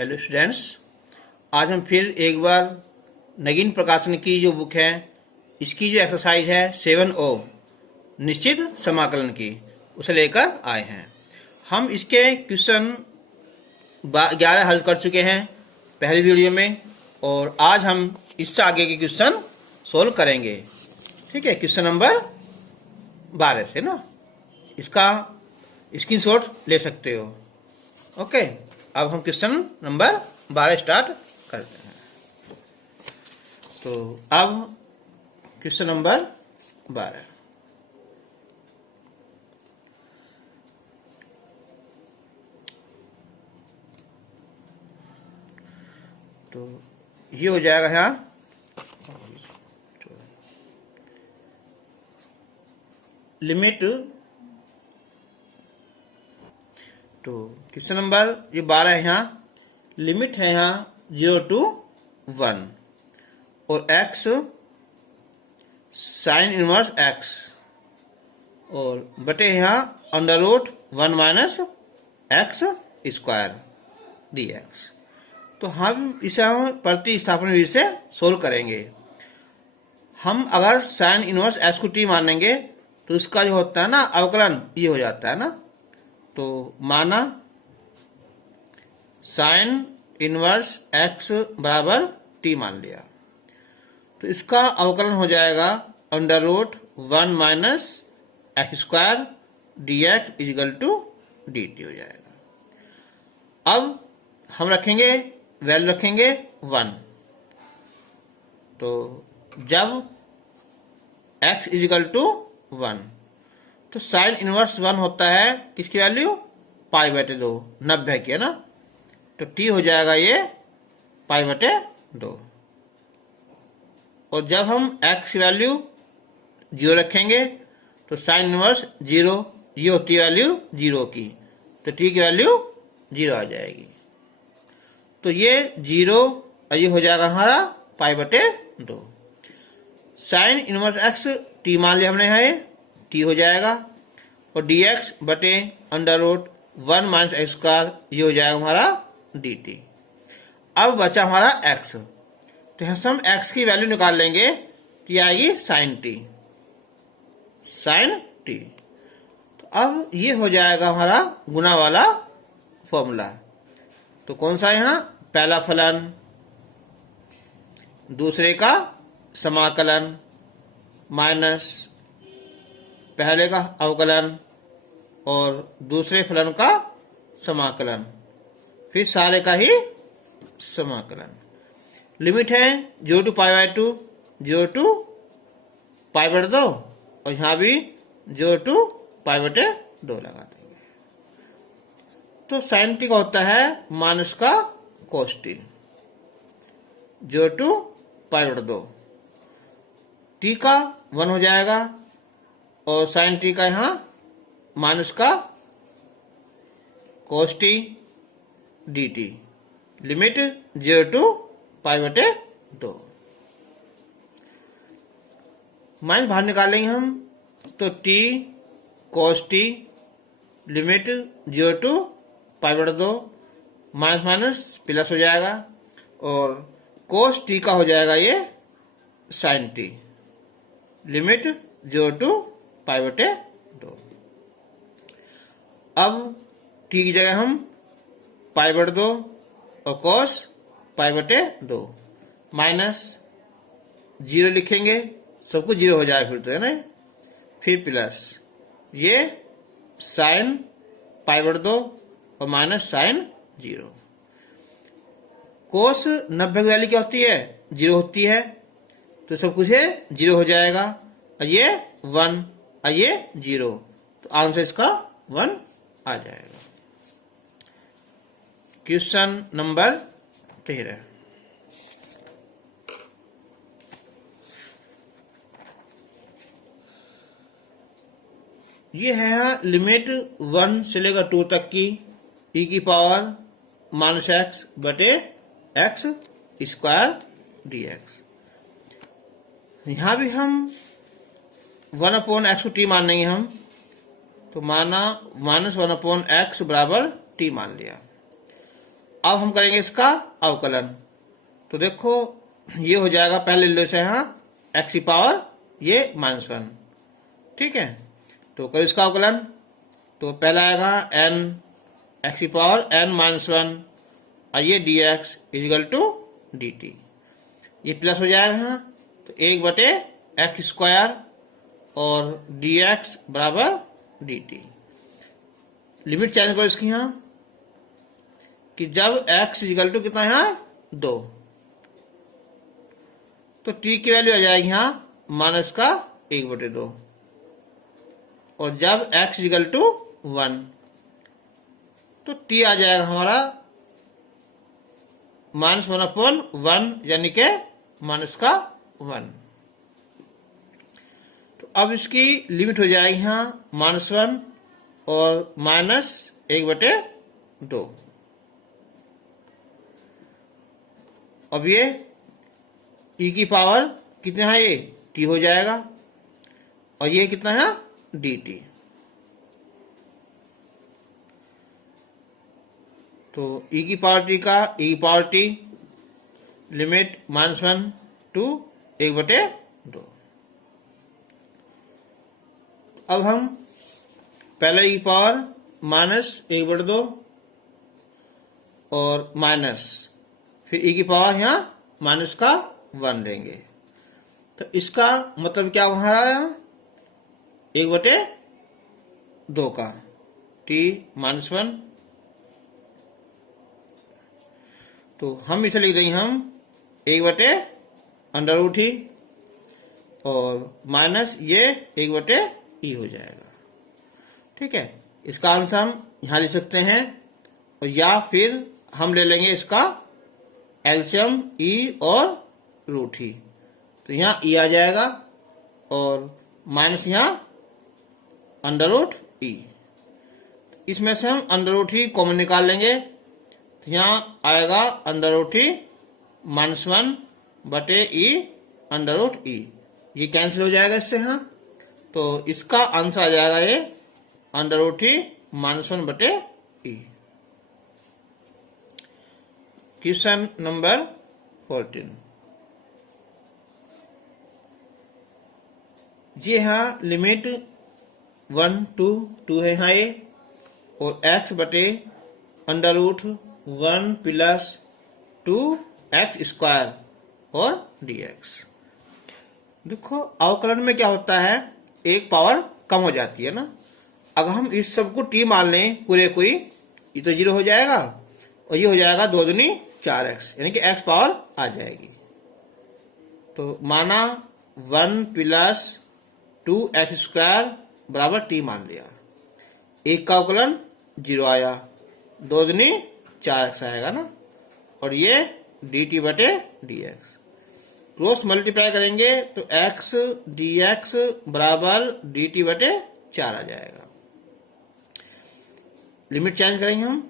Hello students, आज हम फिर एक बार नगीन प्रकाशन की जो बुक है इसकी जो एक्सरसाइज है 7O निश्चित समाकलन की उसे लेकर आए हैं। हम इसके क्वेश्चन 11 हल कर चुके हैं पहली वीडियो में और आज हम इससे आगे के क्वेश्चन सोल्व करेंगे। ठीक है, क्वेश्चन नंबर 12 से ना इसका स्क्रीनशॉट ले सकते हो। ओके, अब हम क्वेश्चन नंबर 12 स्टार्ट करते हैं। तो अब क्वेश्चन नंबर 12, तो ये हो जाएगा यहाँ लिमिट। तो क्वेश्चन नंबर ये 12 है, यहाँ लिमिट है यहाँ 0 to 1 और x साइन इनवर्स x और बटे यहाँ under root 1 minus x square dx। तो हम इसे प्रतिस्थापन विधि से सोल्व करेंगे। हम अगर साइन इनवर्स x को t मानेंगे तो इसका जो होता है ना अवकलन ये हो जाता है ना। तो माना साइन इनवर्स x बराबर t मान लिया, तो इसका अवकलन हो जाएगा under root 1 minus x square dx equal to dt हो जाएगा। अब हम रखेंगे वैल्यू रखेंगे 1। तो जब x इजिकल टू 1 तो साइन इनवर्स 1 होता है किसकी वैल्यू पाई बटे 2, 90 की है ना। तो t हो जाएगा ये पाई बटे 2। और जब हम x की वैल्यू 0 रखेंगे तो साइन इनवर्स 0 ये होती है वैल्यू 0 की, तो t की वैल्यू 0 आ जाएगी। तो ये 0 और ये हो जाएगा हमारा पाई बटे 2। साइन इनवर्स x t मान लिया हमने यहाँ, t हो जाएगा और dx बटे under root 1 minus x square ये हो जाएगा हमारा dt। अब बचा हमारा x, तो यहाँ से हम x की वैल्यू निकाल लेंगे तो ये आएगी साइन t। तो अब ये हो जाएगा हमारा गुना वाला फॉर्मूला। तो कौन सा यहाँ पहला फलन दूसरे का समाकलन माइनस पहले का अवकलन और दूसरे फलन का समाकलन, फिर सारे का ही समाकलन। लिमिट है 0 to pi by 2, 0 to pi बटे 2 और यहाँ भी 0 to पाई बटे 2 लगा देंगे। तो साइन टी का होता है माइनस का कोस टी, 0 to पाई बटे 2, टी का 1 हो जाएगा और साइन टी का यहाँ माइनस का cos t d t. Limit 0 to pi बटे 2। माइनस बाहर निकालेंगे हम तो t cos t limit 0 to pi बटे 2 माइनस माइनस प्लस हो जाएगा और कोस टी का हो जाएगा ये sign T. Limit 0 to pi बटे 2। अब टी की जगह हम पाई बटे 2 और कॉस पाई बटे 2 माइनस 0 लिखेंगे, सब कुछ 0 हो जाएगा फिर तो है ना। फिर प्लस ये साइन पाई बटे 2 और माइनस साइन 0। कोस 90 की वैल्यू क्या होती है 0 होती है, तो सब कुछ 0 हो जाएगा और ये 1 और ये 0, तो आंसर इसका 1 आ जाएगा। क्वेश्चन नंबर 13, ये है यहाँ लिमिट 1 से लेकर 2 तक की e की पावर माइनस एक्स बटे एक्स स्क्वायर dx। यहाँ भी हम 1/x को t मान लेंगे हम, तो माना -1/x बराबर t मान लिया। अब हम करेंगे इसका अवकलन। तो देखो ये हो जाएगा, पहले ले लो से यहाँ x की पावर ये -1, ठीक है। तो करो इसका अवकलन। तो पहला आएगा n x की पावर n-1, आइए dx इजिकल टू dt, ये प्लस हो जाएगा यहाँ। तो 1/x² और dx बराबर dt। लिमिट चेंज करो इसकी यहाँ कि जब x इजिकल टू कितना है यहाँ 2, तो t की वैल्यू आ जाएगी यहाँ -1/2, और जब x इजिकल टू 1 तो t आ जाएगा हमारा -1/1 यानी के -1। तो अब इसकी लिमिट हो जाएगी यहाँ -1 और -1/2। अब ये e की पावर कितना है, ये t हो जाएगा, और ये कितना है dt। तो e की पावर t का e की पावर t लिमिट -1 टू 1/2। अब हम पहले e की पावर -1/2 और माइनस, फिर e की पावर यहाँ -1 लेंगे। तो इसका मतलब क्या हमारा 1/2 का t -1। तो हम इसे लिख देंगे हम 1/√e और माइनस ये 1/e हो जाएगा, ठीक है। इसका आंसर हम यहाँ लिख सकते हैं, और या फिर हम ले लेंगे इसका एलसीएम e और √e। तो यहाँ e आ जाएगा और माइनस यहाँ √e। इसमें से हम √e कॉमन निकाल लेंगे, तो यहाँ आएगा √e -1/e √e, ये कैंसिल हो जाएगा इससे यहाँ। तो इसका आंसर आ जाएगा ये √e -1/e। क्वेश्चन नंबर 14, ये यहाँ लिमिट 1 to 2 है यहाँ ये, और x/√1 + 2x² और dx। देखो अवकलन में क्या होता है, एक पावर कम हो जाती है ना। अगर हम इस सब को t मान लें पूरे को ही, ये तो 0 हो जाएगा, और ये हो जाएगा 2 दूनी 4x, यानी कि x पावर आ जाएगी। तो माना 1 + 2x² बराबर t मान लिया, एक का अवकलन 0 आया, 2 दूनी 4x आएगा ना, और ये dt/dx। क्रॉस मल्टीप्लाई करेंगे तो x dx बराबर dt/4 आ जाएगा। लिमिट चेंज करेंगे हम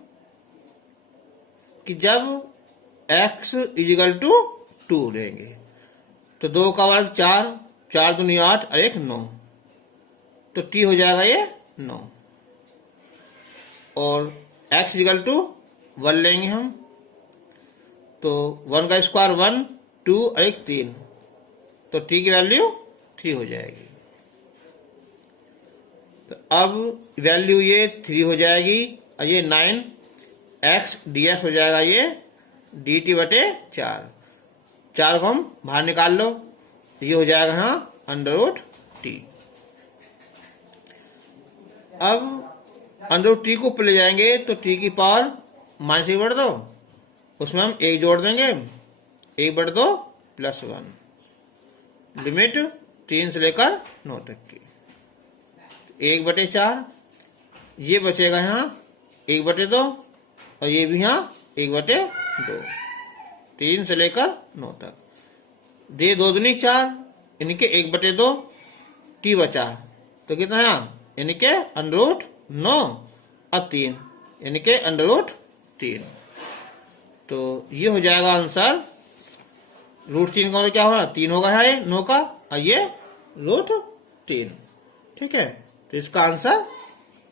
कि जब x इजिकल टू 2 लेंगे, तो 2 का वर्ग 4, 4 दूनी 8 और 1 9, तो t हो जाएगा ये 9, और x इजिकल टू 1 लेंगे हम, तो 1 का स्क्वायर 1, 2 और 1 3, तो t की वैल्यू 3 हो जाएगी। तो अब वैल्यू ये 3 हो जाएगी, और ये 9x dx हो जाएगा ये dt/4। 4 को हम बाहर निकाल लो, ये हो जाएगा यहाँ √t। अब √t को ऊपर ले जाएंगे तो t की पावर -1/2, उसमें हम 1 जोड़ देंगे, 1/2 + 1, लिमिट 3 से लेकर 9 तक की, 1/4, ये बचेगा यहाँ 1/2, और ये भी यहाँ 1/2, 3 से लेकर 9 तक। 2 दूनी 4, यानी कि 1/2, t बचा तो कितना है यहाँ, यानी कि √9 और 3, यानी कि √3। तो ये हो जाएगा आंसर। √3 का क्या होगा, 3 होगा है 9 का, और ये √3, ठीक है। तो इसका आंसर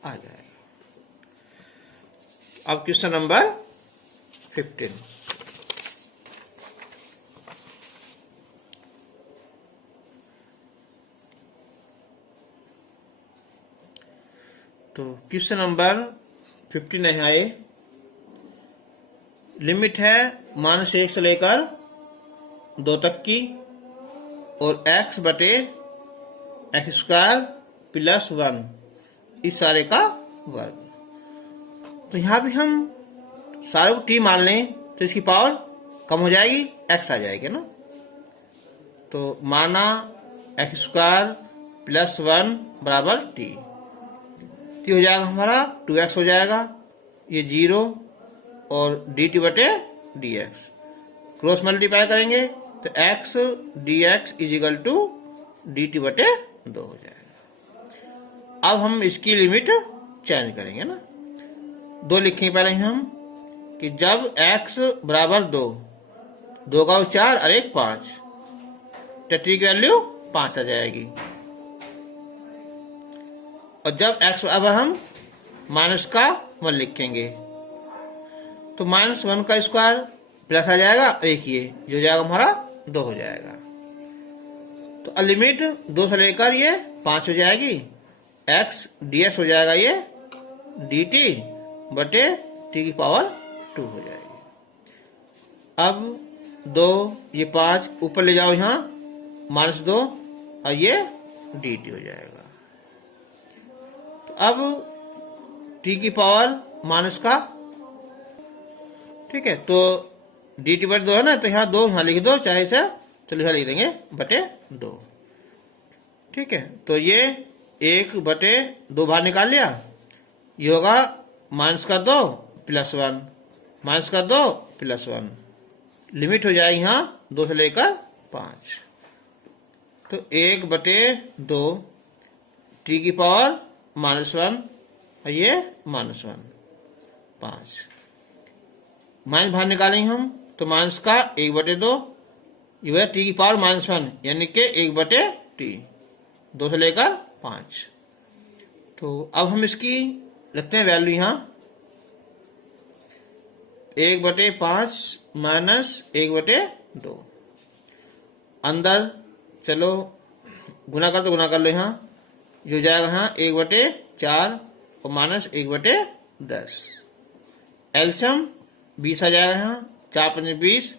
आ जाएगा। अब क्वेश्चन नंबर 15। तो क्वेश्चन नंबर 15 है ये। लिमिट है -1 से लेकर 2 तक की और x बटे x² + 1 इस सारे का वर्ग। तो यहाँ भी हम सारे को t मान लें तो इसकी पावर कम हो जाएगी, x आ जाएगी ना। तो माना x² + 1 बराबर t हो जाएगा हमारा 2x हो जाएगा, ये 0 और dt बटे dx क्रॉस मल्टीप्लाई करेंगे तो x dx = dt बटे 2 हो जाएगा। अब हम इसकी लिमिट चेंज करेंगे ना। 2 लिखेंगे पहले हम कि जब x बराबर 2, 2 का 4 और 1 5, तो t की वैल्यू 5 आ जाएगी। और जब x बराबर हम -1 लिखेंगे तो -1 का स्क्वायर प्लस आ जाएगा और एक ये जो हो जाएगा हमारा 2 हो जाएगा। तो लिमिट 2 से लेकर ये 5 हो जाएगी, x dx हो जाएगा ये dt बटे t की पावर 2 हो जाएगी। अब 2 ये 5 ऊपर ले जाओ यहाँ -2 और ये dt हो जाएगा। तो अब t की पावर माइनस का, ठीक है, तो dt बटे 2 है ना, तो यहाँ 2 यहाँ लिख दो चाहे से, चलो यहाँ लिख देंगे बटे 2। ठीक है, तो ये 1 बटे 2 बाहर निकाल लिया, ये होगा -2 + 1, -2 + 1, लिमिट हो जाएगी यहाँ 2 से लेकर 5। तो 1 बटे 2 t की पावर -1 और ये -1 5, माइनस बाहर निकालेंगे हम तो माइनस का 1 बटे 2, ये t की पावर -1 यानी कि 1 बटे t, 2 से लेकर 5। तो अब हम इसकी रखते हैं वैल्यू यहाँ 1 बटे 5 माइनस 1 बटे 2, अंदर चलो गुना कर, तो गुना कर लो यहाँ, जो जाएगा यहाँ 1 बटे 4 और -1 बटे 10, एल्शियम 20 आ जाएगा यहाँ, 4 × 5 = 20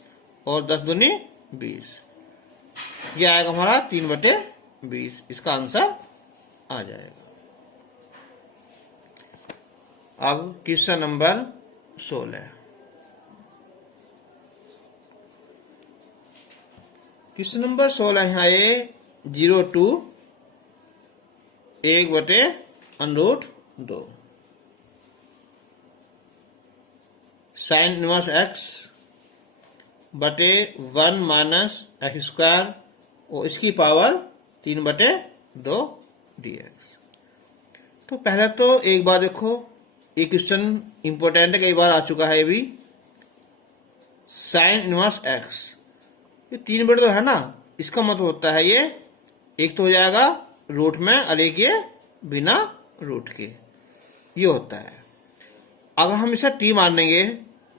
और 10 दूनी 20, ये आएगा हमारा 3 बटे 20, इसका आंसर आ जाएगा। अब क्वेश्चन नंबर 16, क्वेश्चन नंबर 16 यहाँ ये 0 to 1 बटे √2 sin इनवर्स x बटे 1 - x² और इसकी पावर 3 बटे 2 dx। तो पहले तो एक बार देखो, ये क्वेश्चन इंपॉर्टेंट है, कई बार आ चुका है ये भी। sin इनवर्स x, ये 3 बटे 2 है ना, इसका मतलब होता है ये एक तो हो जाएगा रूट में और एक ये बिना रूट के, ये होता है। अगर हम इसे t मान लेंगे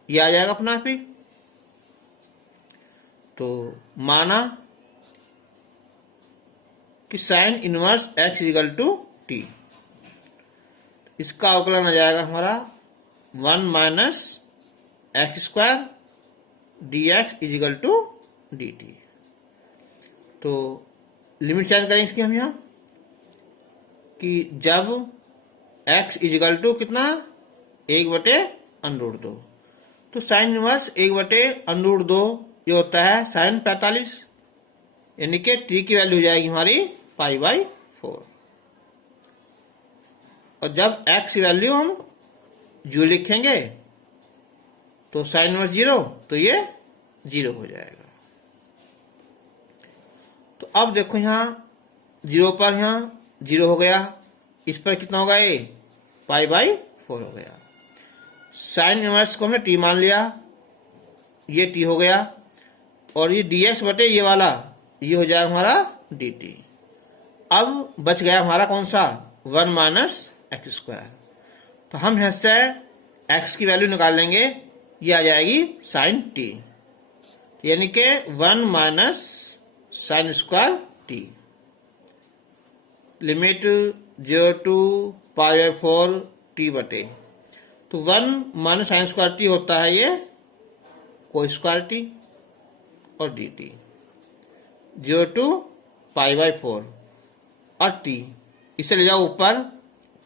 ये आ जाएगा अपना आप ही। तो माना कि sin इनवर्स x = t, इसका अवकलन आ जाएगा हमारा 1 - x² dx = dt। तो लिमिट चेंज करेंगे इसकी हम यहाँ कि जब x = कितना 1 बटे √2, तो sin इनवर्स 1 बटे √2 ये होता है sin 45, यानी कि t की वैल्यू हो जाएगी हमारी π/4। और जब x की वैल्यू हम 0 लिखेंगे तो sin इनवर्स 0, तो ये 0 हो जाएगा। तो अब देखो यहाँ 0 पर यहाँ 0 हो गया, इस पर कितना होगा ये π/4 हो गया। साइन इनवर्स को हमने t मान लिया, ये t हो गया, और ये dx बटे ये वाला ये हो जाएगा हमारा dt। अब बच गया हमारा कौन सा 1 - x²। तो हम यहाँ से x की वैल्यू निकाल लेंगे ये आ जाएगी साइन टी, यानी कि 1 minus sine square t. Limit 0 to π/4 t बटे, तो 1 माइनस साइन स्क्वायर टी होता है ये को स्क्वायर टी और डी टी। 0 टू π/4 और टी इसे ले जाओ ऊपर,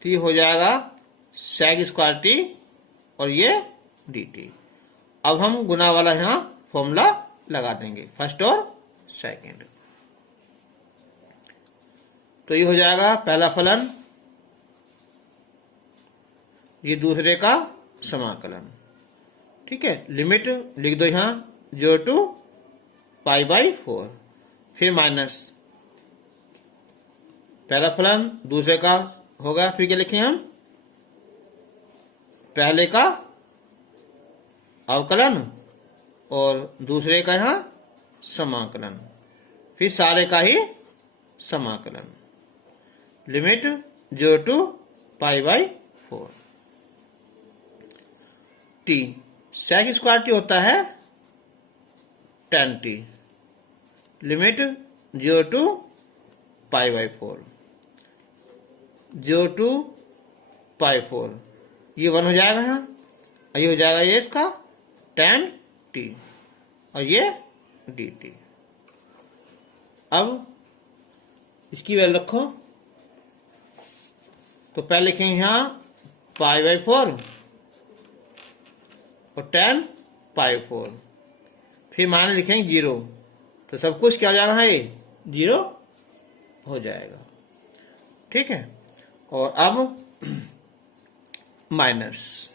तो ये हो जाएगा सेक स्क्वायर टी और ये डी टी। अब हम गुना वाला यहाँ फॉर्मूला लगा देंगे, फर्स्ट और सेकंड। तो ये हो जाएगा पहला फलन, ये दूसरे का समाकलन। ठीक है, लिमिट लिख दो यहाँ 0 टू π/4, फिर माइनस पहला फलन दूसरे का होगा, फिर क्या लिखें हम, पहले का अवकलन और दूसरे का यहाँ समाकलन, फिर सारे का ही समाकलन। Limit 0 to π/4। T sec square t होता है tan t. Limit 0 to π/4, 0 to π/4, ये 1 हो जाएगा यहाँ, और ये हो जाएगा ये इसका tan टी और ये डी टी। अब इसकी वैल्यू रखो, तो पहले लिखेंगे यहाँ π/4 और tan π/4, फिर मान लिखेंगे 0, तो सब कुछ क्या हो जाएगा, ये 0 हो जाएगा। ठीक है, और अब माइनस,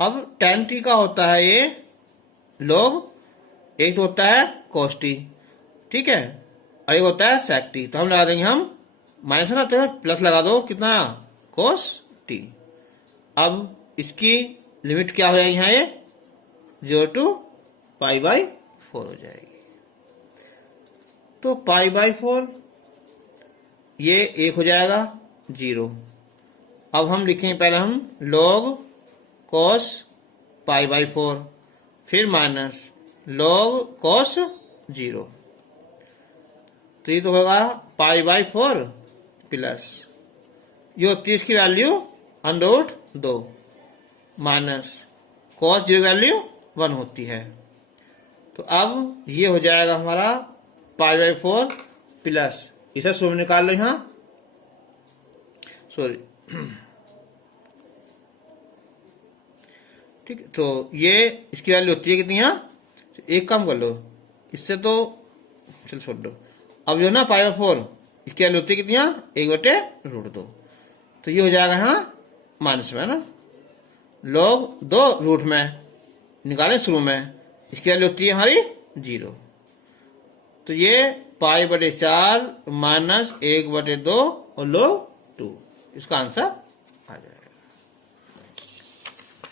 अब tan टी का होता है ये log, एक तो होता है cos टी, ठीक है, और एक होता है sec टी। तो हम लगा देंगे, हम माइनस ना तो प्लस लगा दो, कितना cos टी। अब इसकी लिमिट क्या हो जाएगी यहाँ, ये 0 टू π/4 हो जाएगी। तो π/4 ये 1 हो जाएगा 0। अब हम लिखेंगे पहले हम log cos π/4, फिर माइनस log cos 0, तो ये तो होगा π/4 प्लस ये होती है इसकी वैल्यू √2 माइनस cos 0 वैल्यू 1 होती है। तो अब ये हो जाएगा हमारा π/4 प्लस, इसे सूत्र निकाल लो यहाँ, सॉरी ठीक है, तो ये इसकी वैल्यू होती है कितनी यहाँ, एक काम कर लो इससे, तो चल छोड़ दो। अब जो ना π/4 इसकी वैल्यू होती है कितनी यहाँ, 1/√2, तो ये हो जाएगा यहाँ माइनस में ना, log 2 रूट में निकालें शुरू में, इसकी वैल्यू होती है हमारी 0, तो ये π/4 माइनस 1/2 और log 2, इसका आंसर आ जाएगा।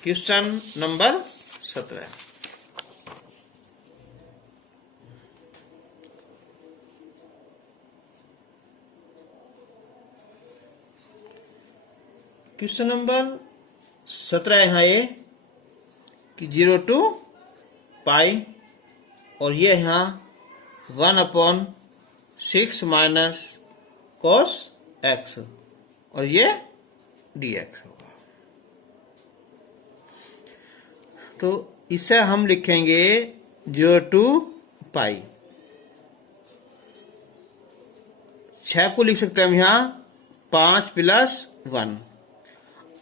Question number 17। क्वेश्चन नंबर 17 यहाँ ये कि 0 टू पाई, और ये यहाँ 1/6 माइनस cos x, और ये dx होगा। तो इसे हम लिखेंगे 0 टू पाई, 6 को लिख सकते हैं हम यहाँ 5 + 1।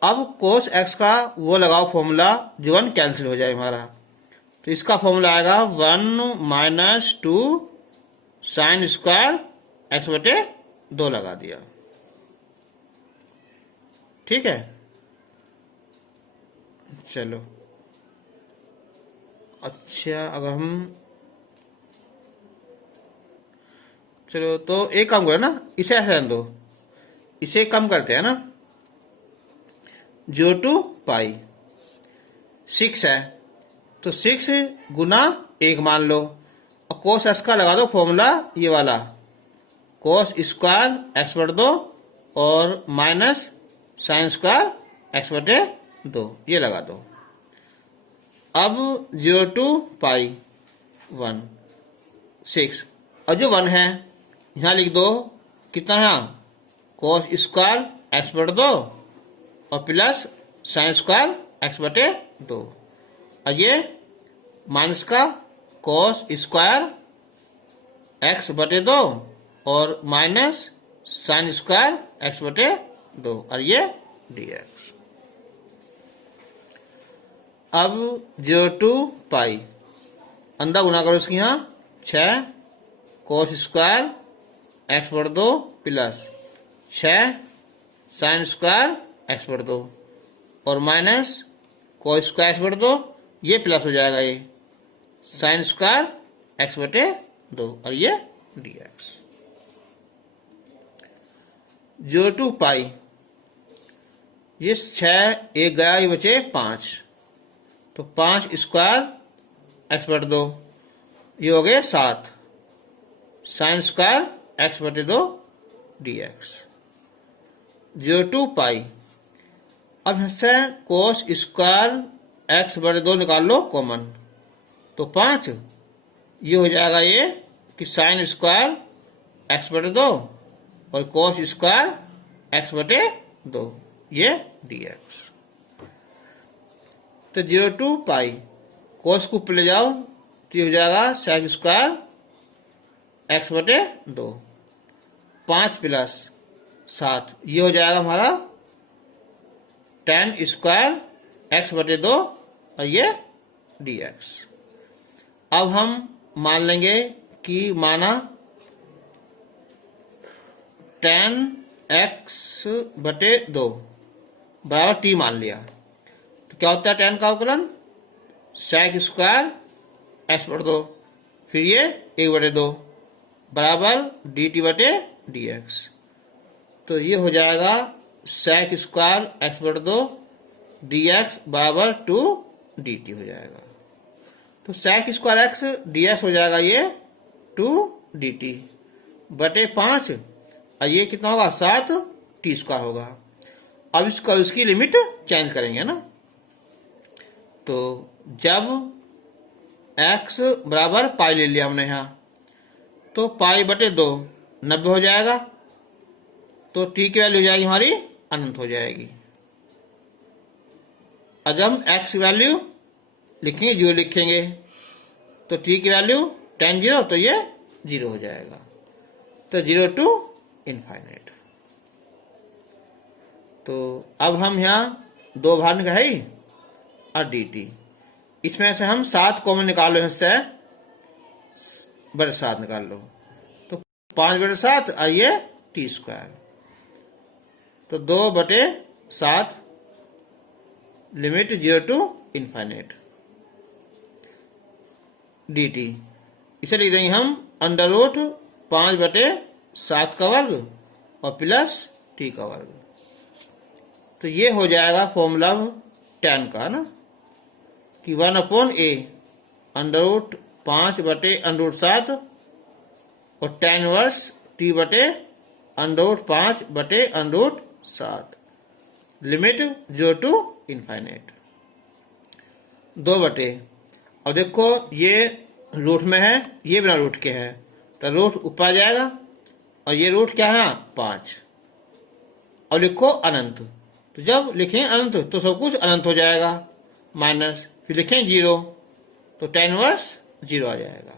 अब cos x का वो लगाओ फॉर्मूला जो 1 कैंसिल हो जाए हमारा, तो इसका फॉर्मूला आएगा 1 - 2 sin स्क्वायर x/2 लगा दिया। ठीक है, चलो अच्छा, अगर हम चलो तो एक काम करो ना, इसे ऐसे रहने दो, इसे कम करते हैं ना, 0 टू पाई 6 है, तो 6 गुना 1 मान लो, और cos x का लगा दो फॉर्मूला ये वाला, cos स्क्वायर x/2 और माइनस साइन स्क्वायर x/2, ये लगा दो। अब 0 to π 1 6 और जो 1 है यहाँ लिख दो, कितना है cos स्क्वायर x बटे 2 और प्लस साइन स्क्वायर x बटे 2, और ये माइनस का cos स्क्वायर x बटे 2 और माइनस साइन स्क्वायर x बटे 2, और ये dx। अब 0 to π अंदर गुना करो इसकी, यहाँ 6 cos स्क्वायर x बटे 2 प्लस 6 साइन स्क्वायर x बटे 2 और माइनस cos स्क्वायर x बटे 2, ये प्लस हो जाएगा, ये साइन स्क्वायर x बटे 2 और ये dx। 0 to π ये 6 एक गया, ये बचे 5, तो 5 स्क्वायर x बटे 2, ये हो गए 7 साइन स्क्वायर x बटे 2 dx। 0 to π अब इससे cos स्क्वायर x बटे 2 निकाल लो कॉमन, तो 5 ये हो जाएगा, ये कि साइन स्क्वायर x बटे 2 और cos स्क्वायर x बटे 2, ये dx। तो 0 to π cos को ऊपर ले जाओ तो ये हो जाएगा sec स्क्वायर x बटे 2, 5 प्लस 7, ये हो जाएगा हमारा tan स्क्वायर x बटे 2 और ये dx। अब हम मान लेंगे कि माना tan x बटे 2 बराबर t मान लिया, तो क्या होता है tan का अवकलन sec स्क्वायर x बटे 2, फिर ये 1 बटे 2 बराबर dt बटे dx। तो ये हो जाएगा sec स्क्वायर x बटे 2 dx बराबर 2 dt हो जाएगा। तो sec स्क्वायर x dx हो जाएगा ये 2 dt बटे 5, और ये कितना होगा 7 t स्क्वायर होगा। अब इसकी लिमिट चेंज करेंगे ना, तो जब x बराबर पाई ले लिया हमने यहाँ, तो पाई बटे 2 90 हो जाएगा, तो t की वैल्यू हो जाएगी हमारी अनंत हो जाएगी। और जब x की वैल्यू लिखेंगे 0 लिखेंगे, तो t की वैल्यू tan 0, तो ये 0 हो जाएगा। तो 0 to इनफाइनाइट। तो अब हम यहाँ 2 बाहर निकाले और dt, इसमें से हम 7 कॉमन निकाल लो, इससे बटे 7 निकाल लो, तो 5 बटे 7 और ये t स्क्वायर, तो 2 बटे 7 लिमिट 0 to इनफाइनाइट dt। इसे लिख देंगे हम अंडर रूट 5 बटे 7 का वर्ग और प्लस t का वर्ग। तो ये हो जाएगा फॉर्मूला tan का ना, कि 1/a अंडर रूट 5 बटे अंडर रूट 7 और tan इनवर्स t बटे अंडर रूट 5 बटे under root 7 limit 0 to infinite 2 बटे। और देखो ये रूट में है, ये बिना रूट के है, तो रूट ऊपर आ जाएगा, और ये रूट क्या है 5, और लिखो अनंत। तो जब लिखें अनंत तो सब कुछ अनंत हो जाएगा, माइनस, फिर लिखें 0 तो tan इनवर्स 0 आ जाएगा।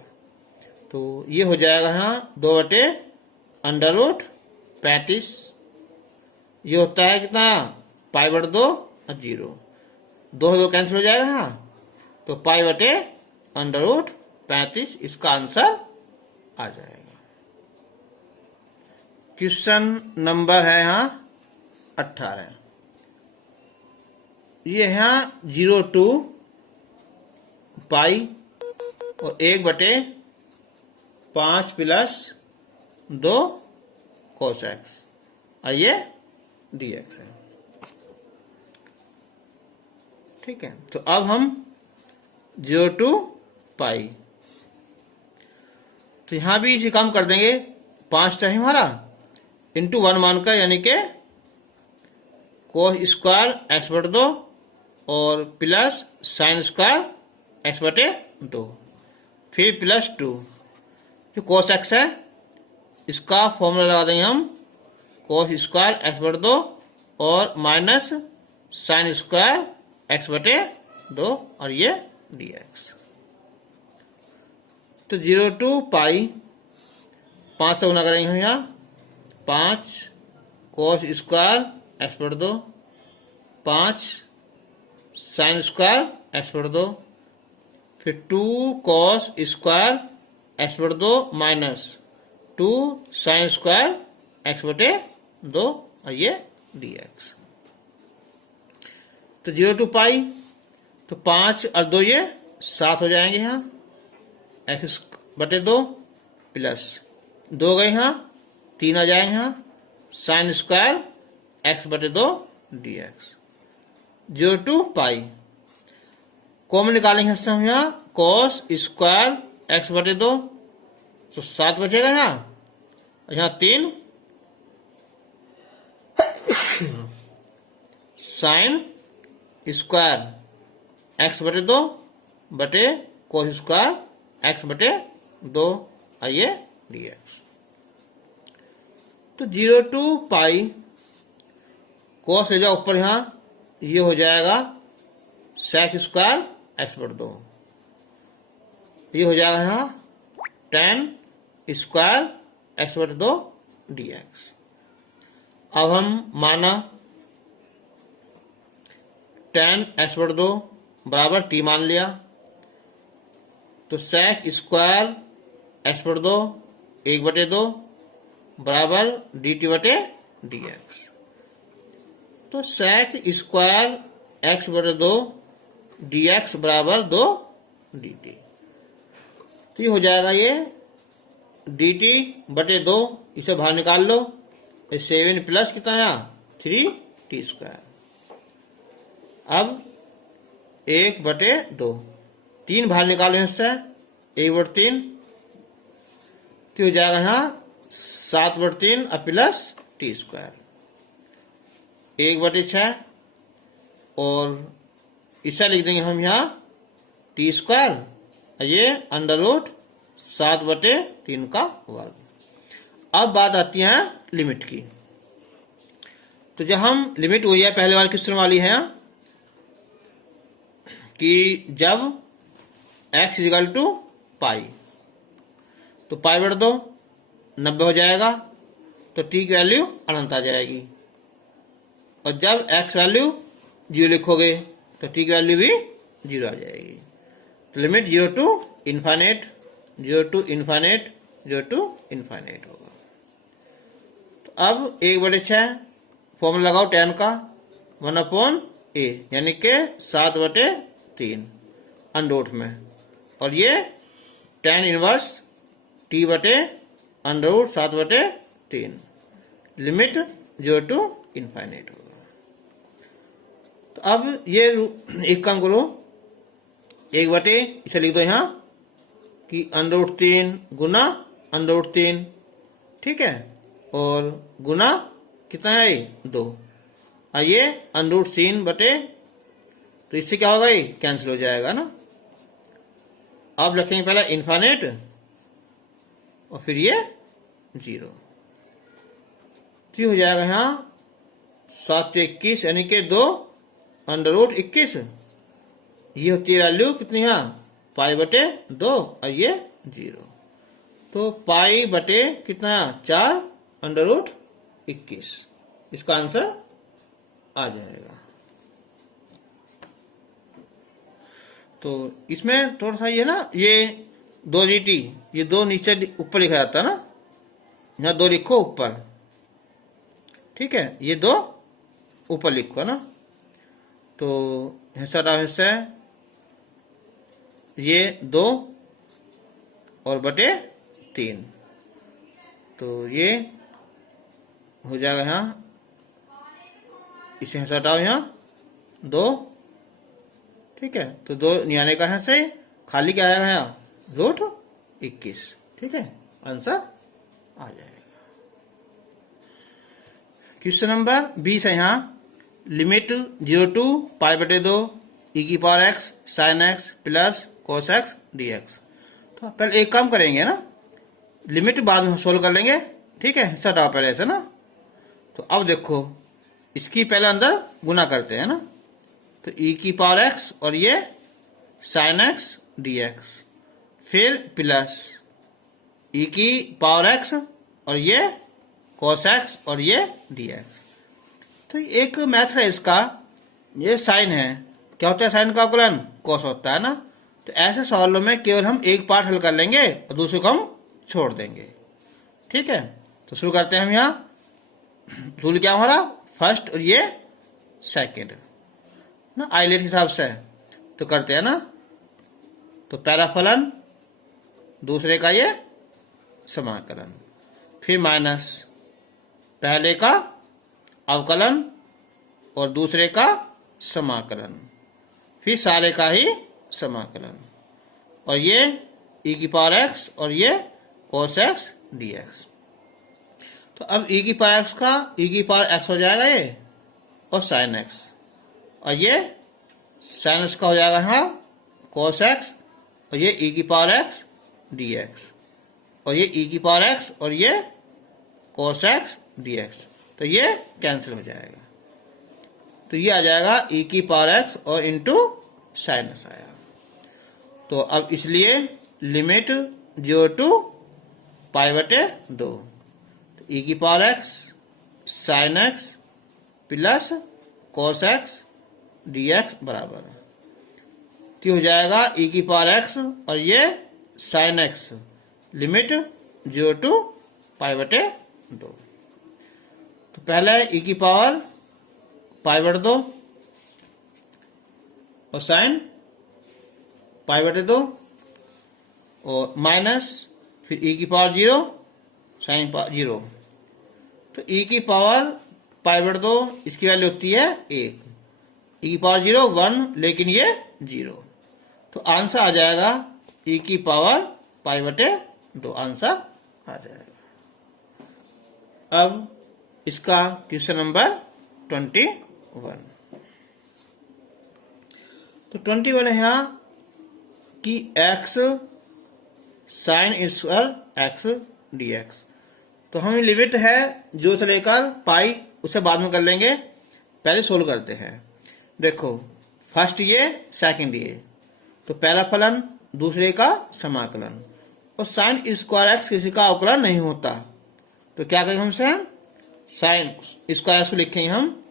तो ये हो जाएगा यहाँ 2 बटे अंडर रूट 35, ये होता है कितना पाई बटे 2 और 0, 2 कैंसिल हो जाएगा यहाँ, तो पाई बटे अंडर रूट 35 इसका आंसर आ जाएगा। क्वेश्चन नंबर है यहाँ 18, ये है 0 to पाई और 1 बटे 5 प्लस 2 cos x, और ये dx है। ठीक है, तो अब हम 0 to पाई, तो यहां भी इसे काम कर देंगे, 5 है हमारा इंटू 1 मानकर, यानी के cos स्क्वायर x बटे 2 और प्लस साइन स्क्वायर एक्स बटे 2, फिर प्लस 2, जो cos x है इसका फॉर्मूला लगा देंगे हम, cos स्क्वायर एक्स बटे 2 और माइनस साइन स्क्वायर एक्स बटे 2 और ये dx। तो 0 to पाई 5 से गुना करेंगे हम यहाँ, 5 cos स्क्वायर एक्स बटे 2, 5 साइन स्क्वायर एक्स बटे 2, फिर 2 cos स्क्वायर एक्स बटे 2 माइनस 2 साइन स्क्वायर एक्स बटे 2 और ये dx। तो 0 to पाई, तो 5 और 2 ये 7 हो जाएंगे यहाँ, एक्स बटे 2 प्लस 2 गए यहाँ, 3 आ जाएंगे यहाँ, साइन स्क्वायर एक्स बटे 2 dx। 0 to पाई कॉमन निकालेंगे हम यहाँ, cos स्क्वायर एक्स बटे 2, तो 7 बचेगा यहाँ, और यहाँ 3 साइन स्क्वायर एक्स बटे 2 बटे cos स्क्वायर एक्स बटे 2 आइए dx। तो 0 to पाई cos ले जाओ ऊपर यहाँ, ये हो जाएगा sec स्क्वायर एक्स बटे 2, ये हो जाएगा यहाँ tan स्क्वायर एक्स बटे 2 dx। अब हम माना tan एक्स बटे 2 बराबर t मान लिया, तो sec स्क्वायर एक्स बटे 2 1 बटे 2 बराबर dt बटे dx। तो sec स्क्वायर एक्स बटे 2 dx बराबर 2 dt। तो ये हो जाएगा ये dt बटे 2, इसे बाहर निकाल लो, 7 प्लस कितना है 3t स्क्वायर। अब 1 बटे 2, 3 बाहर निकालो इससे, 1 बटे 3, तो हो जाएगा यहाँ 7 बटे 3 और प्लस टी स्क्वायर, 1 बटे 6, और इसे लिख देंगे हम यहाँ टी स्क्वायर, ये अंडर रूट 7 बटे 3 का वर्ग। अब बात आती है लिमिट की। तो जब हम लिमिट हुई है पहले वाली क्वेश्चन वाली है कि जब x इक्वल टू पाई, तो पाई बटे 2 90 हो जाएगा, तो t की वैल्यू अनंत आ जाएगी, और जब x वैल्यू 0 लिखोगे तो t की वैल्यू भी 0 आ जाएगी। तो limit 0 to infinite, 0 to infinite, 0 to infinite होगा। तो अब 1 बटे 6 फॉर्मूला लगाओ tan का, 1/a यानी कि 7 बटे 3 अंडर में, और ये tan इनवर्स t बटे अंडर रूट 7 बटे 3, लिमिट 0 to इन्फाइनेट होगा। तो अब ये एक काम करो, 1 बटे इसे लिख दो यहाँ कि अंडर रूट 3 गुना अंडर रूट 3, ठीक है, और गुना कितना है 2, और ये अंडर रूट 3 बटे, तो इससे क्या होगा, ये कैंसिल हो जाएगा ना। अब लिखेंगे पहले इन्फाइनेट और फिर ये 0, तो हो जाएगा यहाँ 7 से 21 यानी कि 2 अंडर रूट 21, ये होती है वैल्यू कितनी यहाँ पाई बटे 2 और ये 0, तो पाई बटे कितना 4 अंडर रूट 21, इसका आंसर आ जाएगा। तो इसमें थोड़ा सा ये ना, ये 2 dt, ये 2 नीचे ऊपर लिखा जाता है ना, यहाँ 2 लिखो ऊपर, ठीक है, ये 2 ऊपर लिखो ना, तो हिस्सा डाल हिस्सा है ये 2 और बटे 3, तो ये हो जाएगा यहाँ, इसे हिस्सा हटाओ यहाँ 2, ठीक है, तो 2 नियाने का है से खाली क्या आएगा यहाँ रूट 21, ठीक है, आंसर आ जाएगा। क्वेश्चन नंबर 20 है यहाँ, लिमिट 0 to पाई बटे 2 ई की power x sine x plus cos x D x. तो पहले एक काम करेंगे ना, लिमिट बाद में सोल्व कर लेंगे, ठीक है, हटाओ पहले से ना। तो अब देखो इसकी पहले अंदर गुना करते हैं ना, तो ई की पावर एक्स और ये साइन एक्स डी एक्स, फिर प्लस ई की पावर एक्स और ये कॉस एक्स और ये डी एक्स। तो एक मैथ है इसका, ये साइन है, क्या होता है साइन का अवकलन, कॉस होता है ना। तो ऐसे सवालों में केवल हम एक पार्ट हल कर लेंगे और दूसरे को हम छोड़ देंगे, ठीक है। तो शुरू करते हैं हम यहाँ। रूल क्या हमारा, फर्स्ट और ये सेकंड ना, आइलेट हिसाब से तो करते हैं ना। तो पहला फलन, दूसरे का ये समाकलन, फिर माइनस पहले का अवकलन और दूसरे का समाकलन, फिर सारे का ही समाकलन, और ये ई की पावर एक्स और ये कोस एक्स डी एक्स। तो अब ई की पावर एक्स का ई की पावर एक्स हो जाएगा ये, और साइन एक्स, और ये साइन एक्स का हो जाएगा यहाँ कोस एक्स, और ये ई की पावर एक्स डी एक्स, और ये ई की पावर एक्स और ये कोस एक्स डी एक्स। तो ये कैंसिल हो जाएगा, तो ये आ जाएगा ई की पावर एक्स और इंटू साइन एक्स आया। तो अब इसलिए लिमिट 0 टू π/2, तो ई की power x sine x plus cos x D x बराबर, तो हो जाएगा ई की पावर एक्स और ये साइन एक्स, लिमिट 0 टू π/2। तो पहला है ई की पावर π/2 और साइन π/2, और माइनस फिर ई की पावर 0 साइन 0। तो ई की पावर π/2 इसकी वैल्यू होती है 1, ई की पावर 0 1, लेकिन ये 0। तो आंसर आ जाएगा ई की पावर π/2, आंसर आ जाएगा। अब इसका क्वेश्चन नंबर 21। तो 21 है यहाँ कि x sine square x D x. तो हम लिमिट है 0 से लेकर पाई, उसे बाद में कर लेंगे, पहले सोल्व करते हैं। देखो फर्स्ट ये सेकंड ये, तो पहला फलन दूसरे का समाकलन, और साइन स्क्वायर एक्स किसी का अवकलन नहीं होता, तो क्या करेंगे हमसे, साइन स्क्वायर एक्स को लिखेंगे हम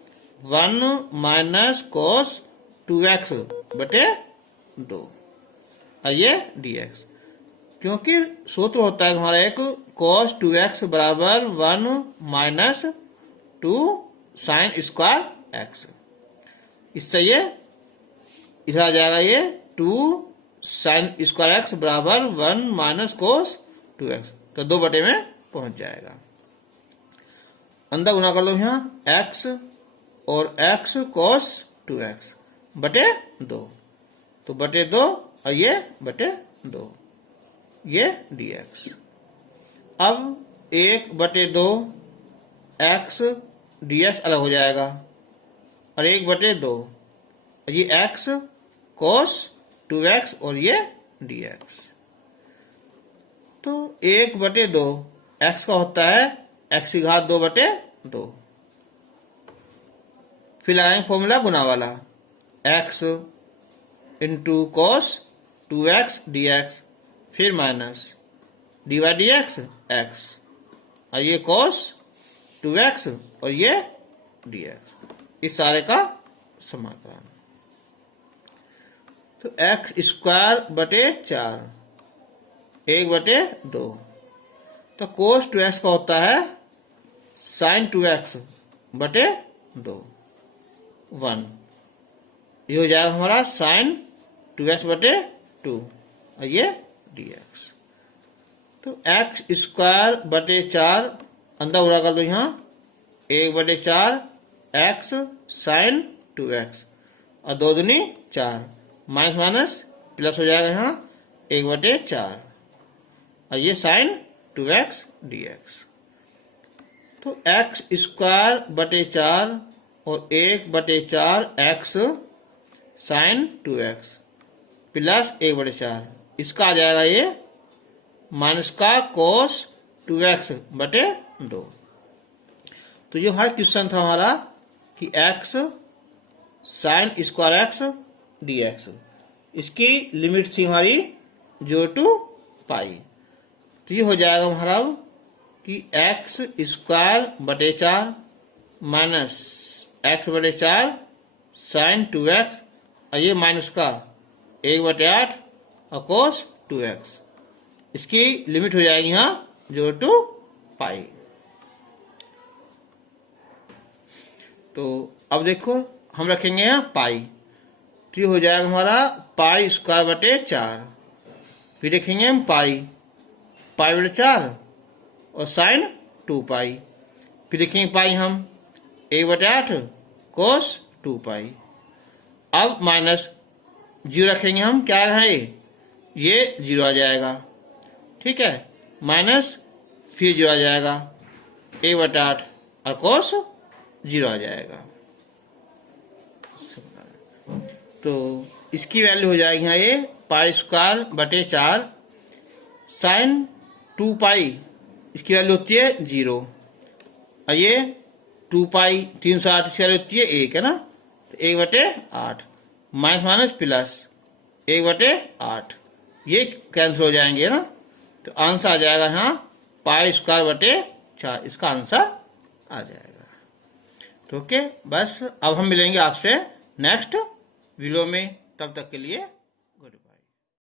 1 माइनस कोस 2x/2, और ये dx, क्योंकि सूत्र होता है हमारा एक cos 2x बराबर 1 माइनस 2 साइन स्क्वायर एक्स। इससे ये इधर आ जाएगा, ये 2 साइन स्क्वायर एक्स बराबर 1 माइनस कोस 2x, तो 2 में पहुंच जाएगा। अंदर गुना कर लो यहाँ x और x cos 2x /2, तो 2 और ये 2, ये dx। अब 1/2 x dx अलग हो जाएगा, और 1/2 ये x cos 2x और ये dx। तो 1/2 x का होता है x की घात 2/2, फिर लगाएंगे फॉर्मूला गुना वाला, x into cos 2x dx, फिर माइनस dy/dx x, और ये कोस 2x और ये dx, इस सारे का समाकलन। तो x स्क्वायर बटे 4 1/2, तो कोस 2x का होता है साइन 2x/2 1, ये हो जाएगा हमारा साइन 2x/2 और ये dx। तो x स्क्वायर बटे 4 अंदर उड़ा कर दो यहाँ 1/4 x साइन 2x, और 2 दूनी 4, माइनस माइनस प्लस हो जाएगा यहाँ 1/4, और ये साइन 2x dx। तो x स्क्वायर बटे 4 और 1/4 x साइन 2x प्लस 1/4, इसका आ जाएगा ये माइनस का कोस 2x बटे 2। तो ये हमारा क्वेश्चन था हमारा कि x sine square x dx, इसकी लिमिट थी हमारी 0 to पाई। तो ये हो जाएगा हमारा कि x स्क्वायर बटे 4 माइनस x बटे 4 साइन 2x, और ये माइनस का 1/8 और कोस 2x, इसकी लिमिट हो जाएगी यहाँ 0 to पाई। तो अब देखो हम रखेंगे यहाँ पाई, तो ये हो जाएगा हमारा पाई स्क्वायर बटे 4, फिर रखेंगे हम पाई बटे 4 और साइन 2 पाई, फिर रखेंगे पाई हम 1/8 कोस 2 पाई। अब माइनस 0 रखेंगे हम, क्या है ये 0 आ जाएगा, ठीक है, माइनस फिर 0 आ जाएगा 1/8 और कोस 0 आ जाएगा। तो इसकी वैल्यू हो जाएगी यहाँ ये पाई स्क्वायर बटे 4 साइन 2 पाई, इसकी वैल्यू होती है 0, और ये 2 पाई 360 इसकी वैल्यू होती है 1, है ना, तो 1/8 माइनस माइनस प्लस 1/8, ये कैंसिल हो जाएंगे ना, तो आंसर आ जाएगा यहाँ पाई स्क्वायर बटे 4, इसका आंसर आ जाएगा। तो ओके, बस अब हम मिलेंगे आपसे नेक्स्ट वीडियो में, तब तक के लिए